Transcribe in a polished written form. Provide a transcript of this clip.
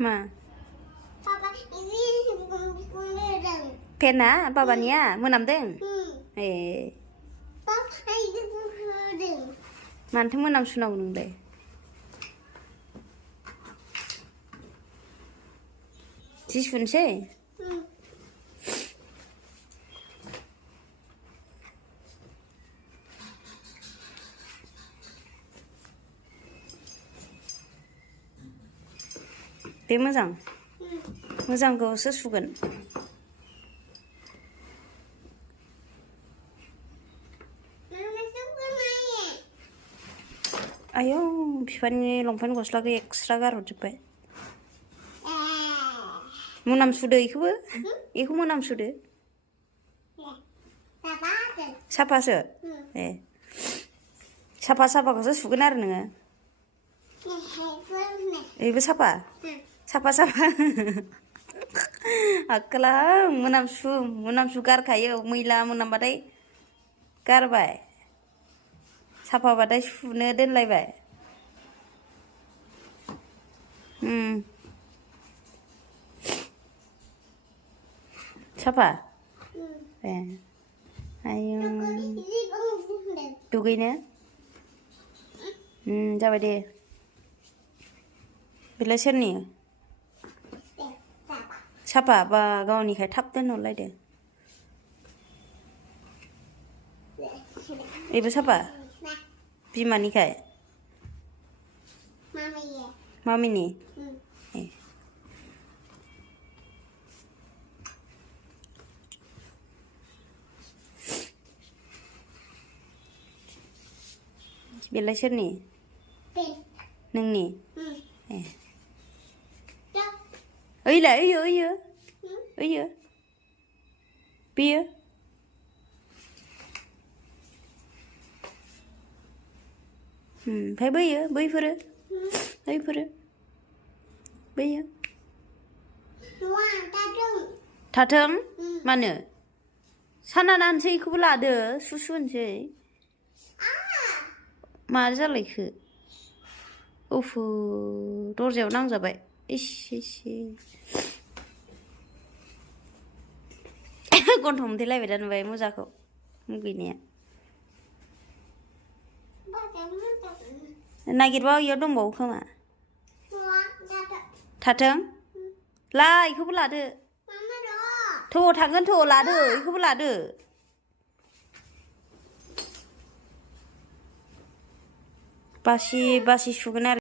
मा Papa ini bukan पेना बाबानिया मोनामदों ए Papa ini bukan मानोथो मोनामसुनांगौ नोंलाय जि सुनोसै बे मोजांखौसो सुगोन आयौ बिफानि लंपेन्ट गस्लाखौ एक्सट्रा गारहरजोब्बाय मोनामसुदो इखौ मोनामसुदो साफासो ए साफाखौसो सुगोन आरो नोङो बेबो साफा आक्ला मोनामसु गारखायो मैला मोनामबाथाय गारबाय साफाबाथाय सुनो दोनलायबाय साफा ए आयौ दुगैनो जाबाय दे बेलाय सोरनि साफा बा गावनिखाय थाब दोनहरलायदो बेबो साफा बिमानिखाय मामिनि ए बेलाय सोरनि नोंनि ए ओइलाय ओइयो बेयो ओमफ्राय बैफोरो थाथों मानो साना नानसै इखौबो लादो सुसु होनसै मा जालायखो उफु दरजायाव नांजाबाय इसे गन्थं मोनथेलायबाय दा नुबाय मुजाखौ मुगैनाया नागिरबा इयाव दंबावो खोमा थाथों ला इखौबो लादो थांगोन लादो इखौबो लादो बासि सुगोन आरो